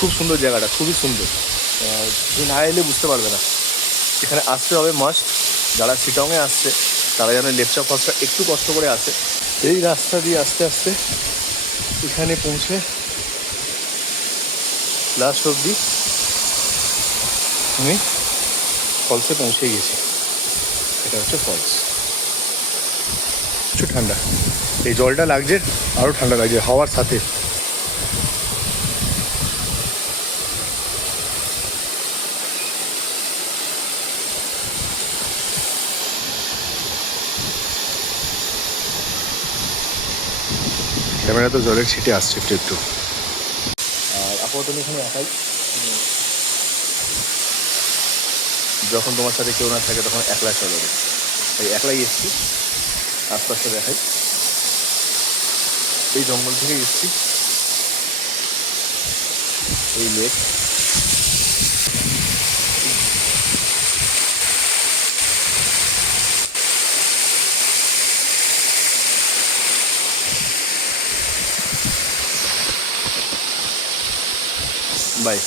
খুব সুন্দর জায়গাটা, খুবই সুন্দর। যে না এলে বুঝতে পারবে না। এখানে আসতে হবে মাস্ট। যারা শিটংয়ে আসছে তারা যেন লেপচা ফলসটা একটু কষ্ট করে আসে। এই রাস্তা দিয়ে আস্তে আস্তে এখানে পৌঁছে লাস্ট অবধি আমি ফলসে পৌঁছে গেছি। এটা হচ্ছে ফলস। একটু ঠান্ডা, এই জলটা লাগছে, আরও ঠান্ডা লাগছে হাওয়ার সাথে। ক্যামেরা তো জলের ছিটে আসছে একটু একটু। আর আপাতত আমি এখানে একাই। যখন তোমার সাথে কেউ না থাকে তখন একলা চলে যাবে, তাই একলাই এসছি। আস্তে আস্তে দেখাই, এই জঙ্গল থেকে এসছি, এই লেক। বাই।